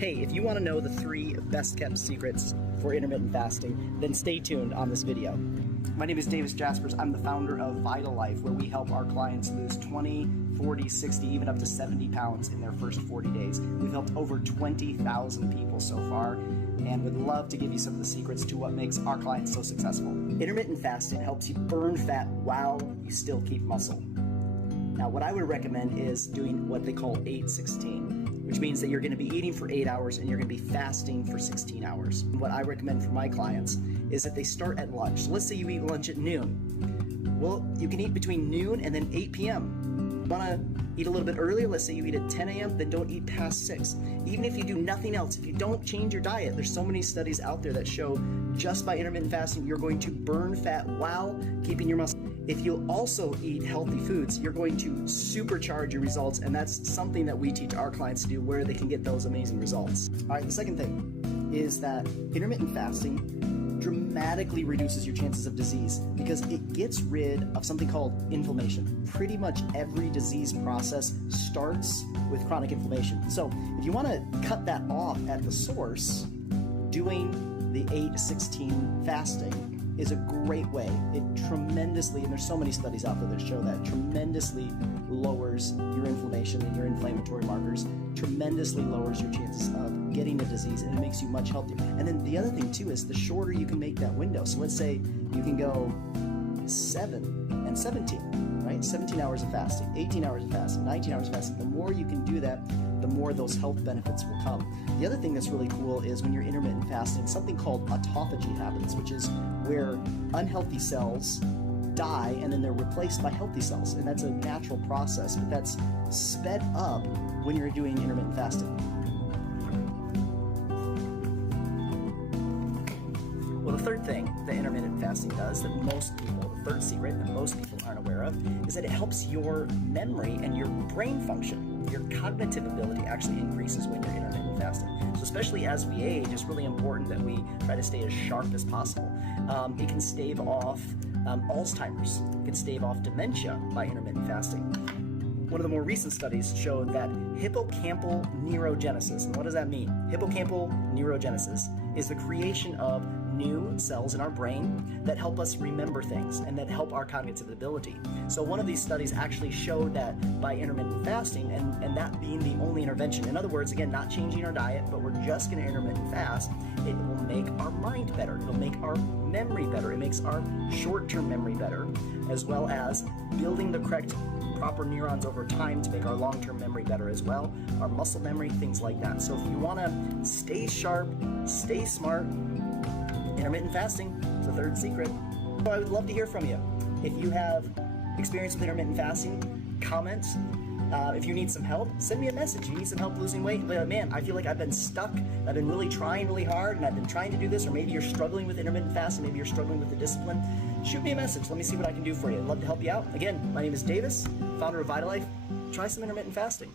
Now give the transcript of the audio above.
Hey, if you want to know the 3 best kept secrets for intermittent fasting, then stay tuned on this video. My name is Jaspers. I'm the founder of VitaLife, where we help our clients lose 20, 40, 60, even up to 70 pounds in their first 40 days. We've helped over 20,000 people so far, and would love to give you some of the secrets to what makes our clients so successful. Intermittent fasting helps you burn fat while you still keep muscle. Now, what I would recommend is doing what they call 8-16, which means that you're going to be eating for 8 hours and you're going to be fasting for 16 hours. And what I recommend for my clients is that they start at lunch. So let's say you eat lunch at noon. Well, you can eat between noon and then 8 p.m. Want to eat a little bit earlier? Let's say you eat at 10 a.m., then don't eat past 6. Even if you do nothing else, if you don't change your diet, there's so many studies out there that show just by intermittent fasting, you're going to burn fat while keeping your muscle. If you also eat healthy foods, you're going to supercharge your results, and that's something that we teach our clients to do, where they can get those amazing results. All right, the second thing is that intermittent fasting dramatically reduces your chances of disease because it gets rid of something called inflammation. Pretty much every disease process starts with chronic inflammation. So if you want to cut that off at the source, doing the 8-16 fasting is a great way. It tremendously, and there's so many studies out there that show that, tremendously lowers your inflammation and your inflammatory markers, tremendously lowers your chances of getting a disease, and it makes you much healthier. And then the other thing too is the shorter you can make that window. So let's say you can go 7 and 17, right? 17 hours of fasting, 18 hours of fasting, 19 hours of fasting. The more you can do that, the more those health benefits will come. The other thing that's really cool is when you're intermittent fasting, something called autophagy happens, which is where unhealthy cells die and then they're replaced by healthy cells. And that's a natural process, but that's sped up when you're doing intermittent fasting. Well, the third thing that intermittent fasting does that most people, the third secret that most people aren't aware of, is that it helps your memory and your brain function. Your cognitive ability actually increases when you're intermittent fasting. So especially as we age, it's really important that we try to stay as sharp as possible. It can stave off Alzheimer's. It can stave off dementia by intermittent fasting. One of the more recent studies showed that hippocampal neurogenesis, and what does that mean? Hippocampal neurogenesis is the creation of new cells in our brain that help us remember things and that help our cognitive ability. So one of these studies actually showed that by intermittent fasting, and that being the only intervention, in other words, again, not changing our diet, but we're just going to intermittent fast, it will make our mind better. It'll make our memory better. It makes our short-term memory better, as well as building the correct proper neurons over time to make our long-term memory better as well, our muscle memory, things like that. So if you want to stay sharp, stay smart, intermittent fasting is the third secret. So I would love to hear from you. If you have experience with intermittent fasting, comment. If you need some help, send me a message. You need some help losing weight? Like, man, I feel like I've been stuck. I've been really trying really hard, and I've been trying to do this, or maybe you're struggling with intermittent fasting, maybe you're struggling with the discipline. Shoot me a message. Let me see what I can do for you. I'd love to help you out. Again, my name is Davis, founder of VitaLife. Try some intermittent fasting.